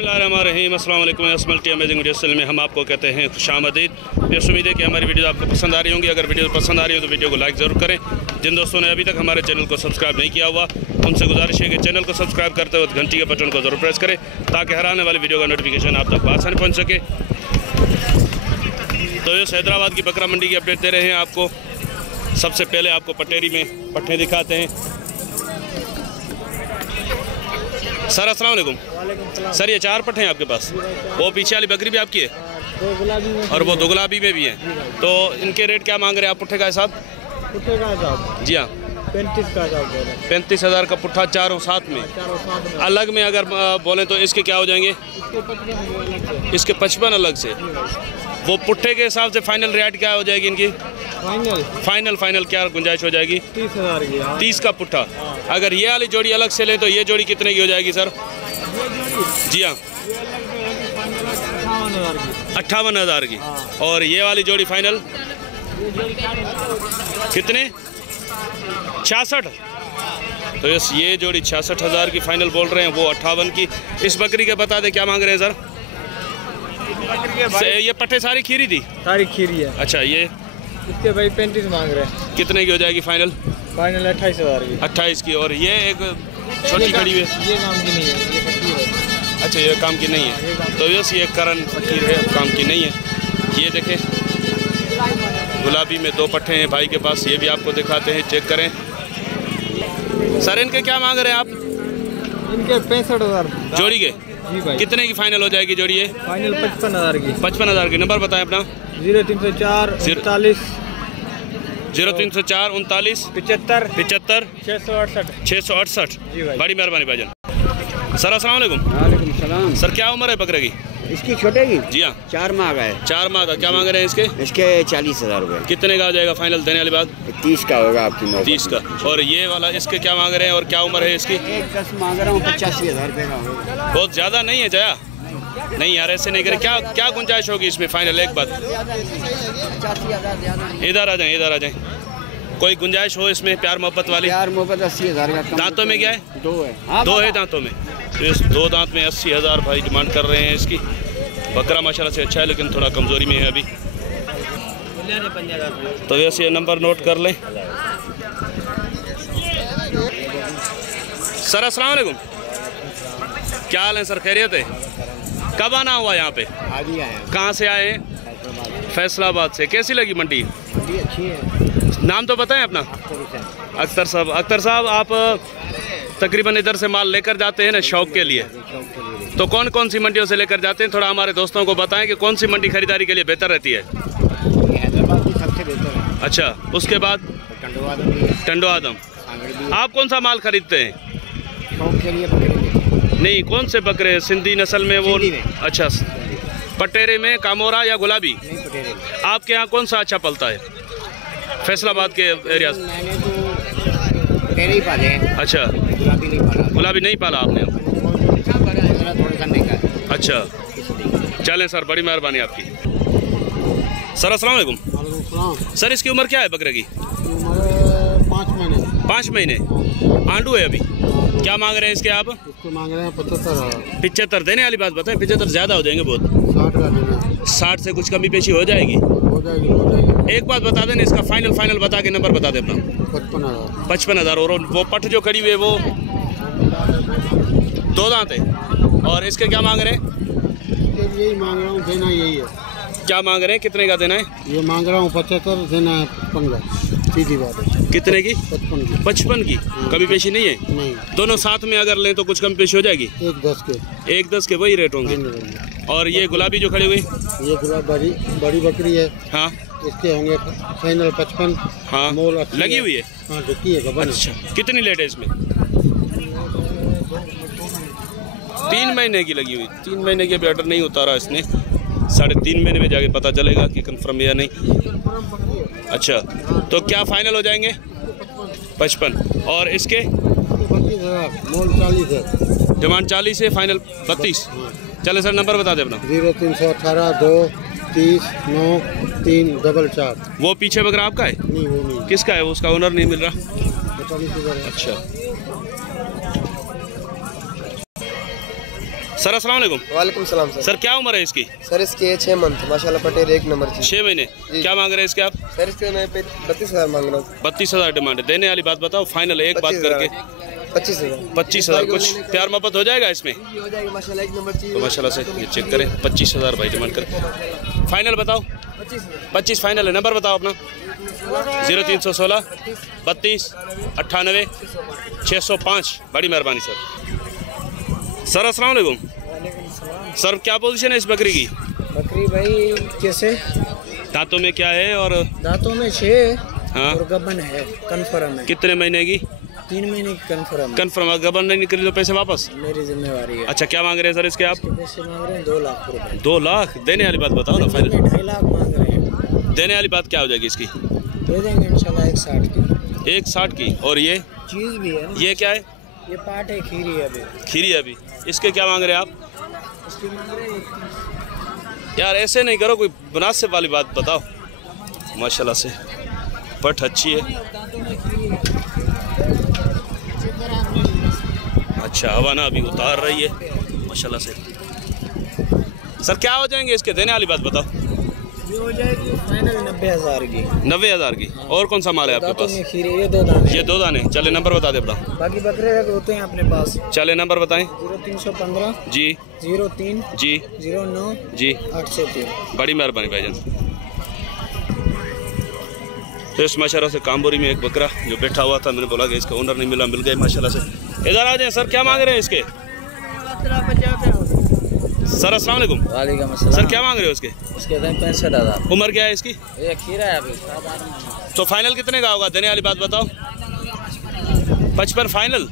बिस्मिल्लाहिर्रहमानिर्रहीम। अस्सलाम वालेकुम। असमल टी अमेजिंग वीडियो चैनल में हम आपको कहते हैं खुशामदीद। बेहद उम्मीद है कि हमारी वीडियो आपको पसंद आ रही होंगी। अगर वीडियो पसंद आ रही हो तो वीडियो को लाइक ज़रूर करें। जिन दोस्तों ने अभी तक हमारे चैनल को सब्सक्राइब नहीं किया हुआ उनसे गुजारिश है कि चैनल को सब्सक्राइब करते वक्त घंटी के बटन को ज़रूर प्रेस करें ताकि हर आने वाली वीडियो का नोटिफिकेशन आप तक आसानी पहुँच सके। तो ये हैदराबाद की बकरा मंडी की अपडेट दे रहे हैं आपको। सबसे पहले आपको पटेरी में पट्ठे दिखाते हैं। सर अस्सलाम वालेकुम। सर ये 4 पट्ठे हैं आपके पास। वो पीछे वाली बकरी भी आपकी है? दो गुलाबी में और वो 2 गुलाबी में भी हैं। तो इनके रेट क्या मांग रहे हैं आप पुट्ठे का हिसाब? पुट्ठे का हिसाब जी हाँ 35 का हिसाब बोले। 35,000 का पुट्ठा चारों साथ में। अलग में अगर बोलें तो इसके क्या हो जाएंगे? इसके 55 अलग से। वो पुट्ठे के हिसाब से फाइनल रेट क्या हो जाएगी इनकी? फाइनल क्या गुंजाइश हो जाएगी? 30,000 की। 30 का पुट्ठा। अगर ये वाली जोड़ी अलग से ले तो ये जोड़ी कितने की हो जाएगी सर? जी हाँ 58,000 की। और ये वाली जोड़ी फाइनल कितने? 66। तो ये जोड़ी 66,000 की फाइनल बोल रहे हैं, वो 58 की। इस बकरी के बता दें क्या मांग रहे हैं सर? ये पट्टे सारी खीरी थी? सारी खीरी है। अच्छा ये इसके भाई 35 मांग रहे हैं। कितने की हो जाएगी फाइनल? फाइनल 28,000 की। 28 की। और ये एक छोटी खड़ी हुई ये काम की नहीं है, ये फकीर है। अच्छा ये काम की नहीं है। तो ये करण फकीर है, काम की नहीं है। ये देखें गुलाबी में 2 पट्टे हैं भाई के पास, ये भी आपको दिखाते हैं, चेक करें। सर इनके क्या मांग रहे हैं आप? इनके 65,000 जोड़ी के। जी भाई। कितने की फाइनल हो जाएगी जोड़ी ये? फाइनल 55,000 की। 55,000 की। नंबर बताएं अपना। 0304 39 0304 39 75 75 668 668। जी भाई। बड़ी मेहरबानी भाईजान। सर अस्सलाम वालेकुम। वालेकुम सलाम। सर क्या उम्र है बकरे की? इसकी छोटे की जी हाँ 4 माह का है। 4 माह का। क्या मांग रहे हैं इसके? इसके 40,000 रुपये। कितने का आ जाएगा फाइनल देने वाली बात? 30 का होगा आपकी मौके 30 का। और ये वाला इसके क्या मांग रहे हैं और क्या उम्र है इसकी? 10 मांग रहा हूँ, 85,000 रुपये का होगा। बहुत ज़्यादा नहीं है जया? नहीं यार ऐसे नहीं करें। क्या गुंजाइश होगी इसमें फाइनल? एक बात इधर आ जाएं। कोई गुंजाइश हो इसमें प्यार मोहब्बत वाली? प्यार मोहब्बत 80,000 का। दांतों में क्या है? 2 है। हाँ 2 है दांतों में। तो इस 2 दांत में 80,000 भाई डिमांड कर रहे हैं इसकी। बकरा माशाल्लाह से अच्छा है लेकिन थोड़ा कमज़ोरी में है अभी। तो वैसे ये नंबर नोट कर लें। सर अस्सलाम वालेकुम। क्या हाल है सर? खैरियत है? कब आना हुआ यहाँ पे? आज ही आए। कहाँ से आए हैं? फैसलाबाद से। कैसी लगी मंडी? मंडी अच्छी है। नाम तो बताएं अपना। अख्तर साहब। अख्तर साहब आप तकरीबन इधर से माल लेकर जाते हैं ना शौक के लिए, तो कौन कौन सी मंडियों से लेकर जाते हैं? थोड़ा हमारे दोस्तों को बताएं कि कौन सी मंडी खरीदारी के लिए बेहतर रहती है? हैदराबाद की सबसे बेहतर है। अच्छा उसके बाद टंडो आदम। आप कौन सा माल खरीदते हैं? शौक के लिए बकरे नहीं कौन से बकरे? सिंधी नस्ल में वो? सिंधी में। अच्छा पटेरे में कामोरा या गुलाबी? पटेरे। आपके यहाँ कौन सा अच्छा पलता है फैसलाबाद के एरिया से? मैंने तो पटेरे ही पाले हैं। अच्छा गुलाबी नहीं पाला। गुलाबी नहीं पाला आपने? थोड़ा सा महंगा है। अच्छा चलें सर, बड़ी मेहरबानी आपकी। सर अस्सलाम वालेकुम। सर इसकी उम्र क्या है बकरे की? 5 महीने। 5 महीने। आंडू है अभी। क्या मांग रहे हैं इसके आप? इसको मांग रहे हैं 75। 75 देने वाली बात बताएं। 75 ज़्यादा हो जाएंगे बहुत। 60 का देना। 60 से कुछ कमी पेशी हो जाएगी? हो जाएगी। एक बात बता दें इसका फाइनल बता के नंबर बता दें अपना। 55,000। 55,000। और वो पट जो खड़ी हुई है वो 2 दांत है। और इसके क्या मांग रहे हैं? यही मांग रहा हूँ, देना यही है। क्या मांग रहे हैं? कितने का देना है? ये मांग रहा हूँ 75, देना है 15। सीधी बात है। कितने की? 55 की। 55 की। कमी पेशी नहीं है? नहीं। दोनों साथ में अगर लें तो कुछ कमी पेशी हो जाएगी? 1-10 के। 1-10 के वही रेट होंगे। और ये गुलाबी जो खड़ी हुई? ये बड़ी बकरी है। हाँ इसके होंगे फाइनल 55। हाँ मोल अच्छी लगी हुई है? हाँ ढुकी है गबन। अच्छा कितनी लेट है इसमें? 3 महीने की लगी हुई। 3 महीने की अभी ऑर्डर नहीं उतारा इसने। 3.5 महीने में जाके पता चलेगा कि कंफर्म या नहीं। अच्छा तो क्या फाइनल हो जाएंगे? 55। और इसके 32,000 मोल 40 है। डिमांड 40 है, फाइनल 32। चले सर नंबर बता दे अपना। 0318 2 30 9 3 4 4। वो पीछे बकरा आपका है? नहीं वो नहीं। किसका है? वो उसका ओनर नहीं मिल रहा। 45,000। अच्छा सर अस्सलाम वालेकुम। वालेकुम सलाम सर। सर क्या उम्र है इसकी? सर इसके 6 मंथ माशाल्लाह पटेल 1 नंबर की। 6 महीने। क्या मांग रहे हैं इसके आप? सर इसके मैं 32,000 मांग रहा हूँ। 32,000 डिमांड है। देने वाली बात बताओ, फाइनल एक बात करके 25,000। 25,000 कुछ प्यार मोहब्बत हो जाएगा इसमें? हो जाएगी माशाल्लाह 1 नंबर चीज। तो माशाल्लाह से ये चेक करें, 25,000 भाई डिमांड कर। फाइनल बताओ। 25 फाइनल है। नंबर बताओ अपना। 0316 32 98 605। बड़ी मेहरबानी सर। सर अस्सलाम वालेकुम। सर क्या पोजीशन है इस बकरी की? बकरी भाई कैसे? दांतों में क्या है और दांतों में 6 हाँ और गबन है, कन्फर्म है। कितने महीने की? 3 महीने की कन्फर्म है। कन्फर्म। गबन नहीं निकली तो पैसे वापस? मेरी जिम्मेवारी है। अच्छा क्या मांग रहे हैं सर इसके आप? पैसे मांग रहे हैं 2 लाख रुपए। 2 लाख। देने वाली बात बताओ ना। फाइनल 2.5 लाख मांग रहे हैं। देने वाली बात क्या हो जाएगी इसकी? दे देंगे इंशाल्लाह 1.60 की। 1.60 की। और ये चीज भी है ना? ये क्या है? ये पाट है, खीरी है अभी। खीरी है अभी। इसके क्या मांग रहे हैं आप? इसकी मांग रहे हैं 31। यार ऐसे नहीं करो, कोई मुनासिब वाली बात बताओ। माशाल्लाह से पट अच्छी है। अच्छा हवा ना अभी उतार रही है माशाल्लाह से। सर क्या हो जाएंगे इसके? देने वाली बात बताओ। ये हो जाएगी फाइनल 90,000 की। 90,000 की। और कौन सा माल है आपके दांतों पास? में खीरी, ये 2 दाने। ये 2 दाने। चले नंबर बता दे अपना। बाकी बकरे होते हैं अपने पास। चले नंबर बताएं। 0315 जी 03 जी 09 जी। 803। बड़ी मेहरबानी भाईजान। तो इस माशाल्लाह से कामबोरी में एक बकरा जो बैठा हुआ था, मैंने बोला कि इसका ओनर नहीं मिला, मिल गए माशाल्लाह से। इधर आ जाए सर। क्या मांग रहे हैं इसके? सर अस्सलाम वालेकुम। वालेकुम अस्सलाम। सर क्या मांग रहे हो इसके? इसके दाम 65,000। उम्र क्या है इसकी? ये खीरा है अभी। तो फाइनल कितने का होगा? देने वाली बात बताओ। 55 फाइनल।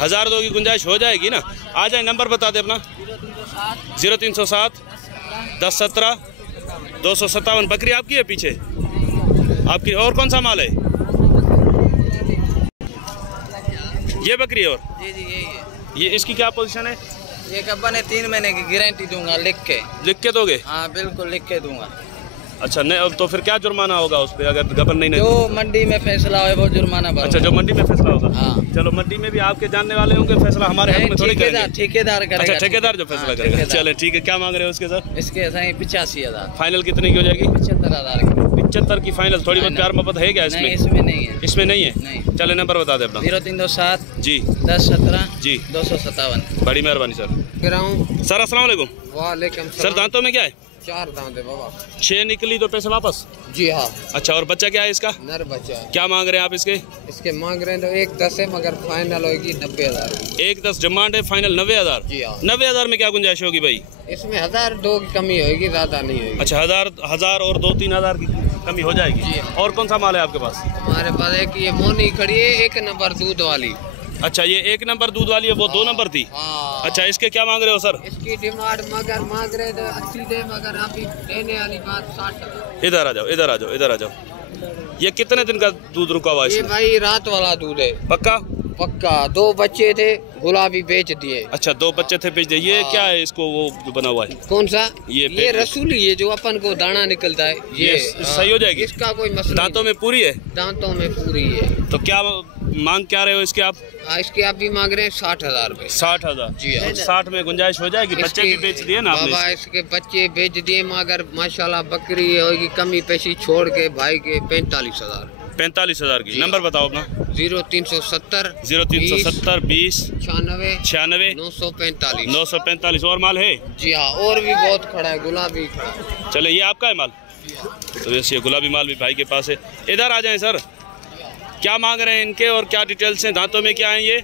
1,002 की गुंजाइश हो जाएगी ना? आ जाए नंबर बता दे अपना। 0307 1017 257। बकरी आपकी है पीछे आपकी? और कौन सा माल है? ये बकरी है। और जी जी यही है। ये इसकी क्या पोजीशन है? ये गब्बन है, 3 महीने की गारंटी दूंगा लिख के। लिख के दोगे? हाँ बिल्कुल लिख के दूंगा। अच्छा नहीं, अब तो फिर क्या जुर्माना होगा उस पर अगर गबन नहीं? जो मंडी में फैसला है वो जुर्माना भरो। अच्छा जो मंडी में फैसला होगा। हाँ। चलो मंडी में भी आपके जानने वाले होंगे, फैसला हमारे हाथ में थोड़ी करेंगे। ठेकेदार करेगा। अच्छा ठेकेदार जो फैसला करेगा। चले ठीक है। क्या मांग रहे हो उसके सर? इसके 85,000। फाइनल कितने की हो जाएगी? 75,000 की। 75 की फाइनल। थोड़ी बहुत प्यार मोहब्बत है क्या इसमें? नहीं इसमें नहीं है। इसमें नहीं है। नहीं। चले नंबर बता दे अपना। 0327 जी 1017 जी 257। बड़ी मेहरबानी सर। सर अस्सलाम वालेकुम। वालेकुम सर दांतों में क्या है? 4 दांत है बाबा। 6 निकली तो पैसे वापस? जी हाँ। अच्छा और बच्चा क्या है इसका? नर बच्चा है। क्या मांग रहे हैं आप इसके? इसके मांग रहे हैं तो 1.10 है, मगर फाइनल होगी 90,000। 1.10 डिमांड है, फाइनल 90,000। जी हाँ। 90,000 में क्या गुंजाइश होगी भाई? इसमें 1,002 की कमी होगी, ज्यादा नहीं होगी। अच्छा 1,000 और 2-3,000 की कमी हो जाएगी। जी। और कौन सा माल है आपके पास? हमारे पास एक ये मोनी खड़ी है, 1 नंबर दूध वाली। अच्छा ये 1 नंबर दूध वाली है, वो 2 नंबर थी। हाँ। अच्छा इसके क्या मांग रहे हो सर? इसकी डिमांड मगर मांग रहे थे 80 दे, मगर अभी देने वाली बात 60। इधर आ जाओ इधर आ जाओ इधर आ जाओ। ये कितने दिन का दूध रुका हुआ है ये इसमें? भाई रात वाला दूध है पक्का? पक्का। 2 बच्चे थे, गुलाबी बेच दिए। अच्छा 2 बच्चे थे बेच दिए। ये क्या है इसको वो जो बना हुआ है? कौन सा? ये ये रसूली है जो अपन को दाना निकलता है। ये सही हो जाएगी? इसका कोई मसला दांतों में पूरी है? नहीं। दांतों में पूरी है। तो क्या मांग क्या रहे हो इसके आप? इसके आप भी मांग रहे हैं 60,000 रुपए। 60,000। जी हाँ। 60 में गुंजाइश हो जाएगी? बच्चे भी बेच दिए ना आपने? बाबा इसके बच्चे बेच दिए, मगर माशाल्लाह बकरी होगी कमी पेशी छोड़ के भाई के 45,000। 45,000 की। नंबर बताओ अपना। 0370 0370 20 96 96 945। 945। और माल है? जी हाँ और भी बहुत खड़ा है, गुलाबी खड़ा है। चले ये आपका है माल? तो वैसे ये गुलाबी माल भी भाई के पास है। इधर आ जाएं सर। क्या मांग रहे हैं इनके और क्या डिटेल्स हैं? दांतों में क्या है ये?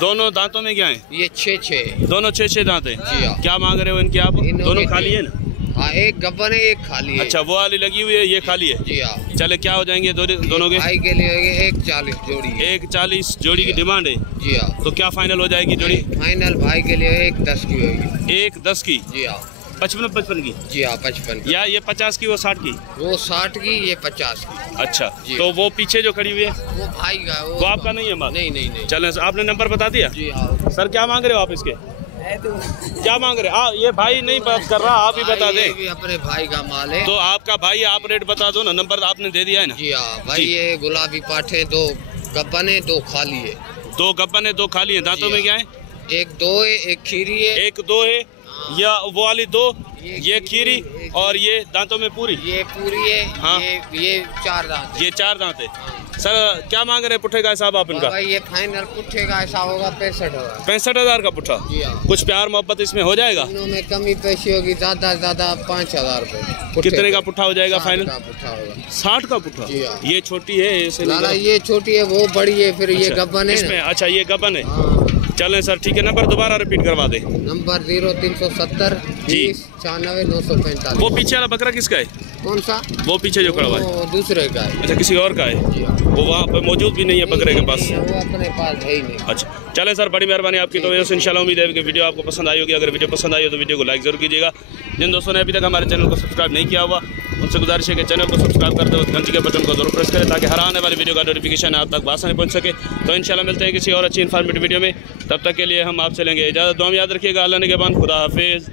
दोनों दांतों में क्या है? ये 6 दोनों 6 दांत हैं। जी हाँ। क्या मांग रहे हो इनके आप? दोनों खाली है ना? हाँ एक गब्बर है, एक खाली है। अच्छा वो वाली लगी हुई है, ये खाली है। जी हाँ। चले क्या हो जाएंगे दोनों के? भाई के लिए 140 जोड़ी है। 140 जोड़ी की डिमांड है। जी हाँ। तो क्या फाइनल हो जाएगी जोड़ी? फाइनल भाई के लिए 110 की होगी। 110 की? जी हाँ। 55 की? जी हाँ 55 की। या ये 50 की वो 60 की? वो 60 की, ये 50 की। अच्छा जी। तो वो पीछे जो खड़ी हुई है वो भाई का वो आपका नहीं है माल? नहीं नहीं नहीं। चलें आपने नंबर बता दिया? जी हाँ। सर क्या मांग रहे हो आप इसके? क्या मांग रहे हैं? ये भाई नहीं बात कर रहा, आप ही बता ये दें। भी अपने भाई का माल है। तो आपका भाई, आप रेट बता दो ना। नंबर आपने दे दिया है ना? जी हाँ भाई। जी। ये गुलाबी पाठे 2 गब्बन है, 2 खाली है। 2 गब्बन है, 2 खाली हैं। दांतों में क्या है? एक 2 है, एक खीरी है, एक 2 है या वो वाली 2, ये खीरी और ये दांतों में पूरी, ये पूरी है। हाँ। ये 4 दांत। ये 4 दांत है। सर क्या मांग रहे हैं पुट्ठे का हिसाब आप इनका? भाई ये फाइनल पुट्ठे का ऐसा होगा 65,000। 65,000 का पुट्ठा। जी हाँ। कुछ प्यार मोहब्बत इसमें हो जाएगा? तीनों में कमी पेशी होगी, ज़्यादा से ज़्यादा 5,000 रुपये। कितने का पुट्ठा हो जाएगा फाइनल? 60 का पुट्ठा होगा। 60 का पुट्ठा। जी हाँ। ये छोटी है इसे लाला ये छोटी है, वो बड़ी है, फिर ये गब्बन है इसमें। ना। अच्छा ये गब्बन है। हाँ। चलें सर ठीक है, नंबर दोबारा रिपीट करवा दें। नंबर 0370 जी। 20 96 945। वो पीछे वाला बकरा किसका है? कौन सा? वो पीछे जो खड़ा हुआ है? वो दूसरे का है। अच्छा किसी और का है? जी हाँ। वो वहाँ पे मौजूद भी नहीं है बकरे के पास? नहीं है, वो अपने पास है ही नहीं। अच्छा चलें सर, बड़ी मेहरबानी आपकी। तो वैसे इंशाल्लाह उम्मीद है कि वीडियो आपको पसंद आई होगी। अगर वीडियो पसंद आई हो तो वीडियो को लाइक जरूर कीजिएगा। जिन दोस्तों ने अभी तक हमारे चैनल को सब्सक्राइब नहीं किया हुआ उनसे गुजारिश है कि चैनल को सब्सक्राइब करते वक्त घंटी के बटन को जरूर प्रेस करें ताकि हर आने वाली वीडियो का नोटिफिकेशन आप तक आसानी पहुंच सके। तो इंशाल्लाह मिलते हैं किसी और अच्छी इन्फॉर्मेटिव वीडियो में। तब तक के लिए हम आपसे लेंगे इजाज़त। दुआ में याद रखिएगा। अल्लाह ने के बाद खुदा हाफिज़।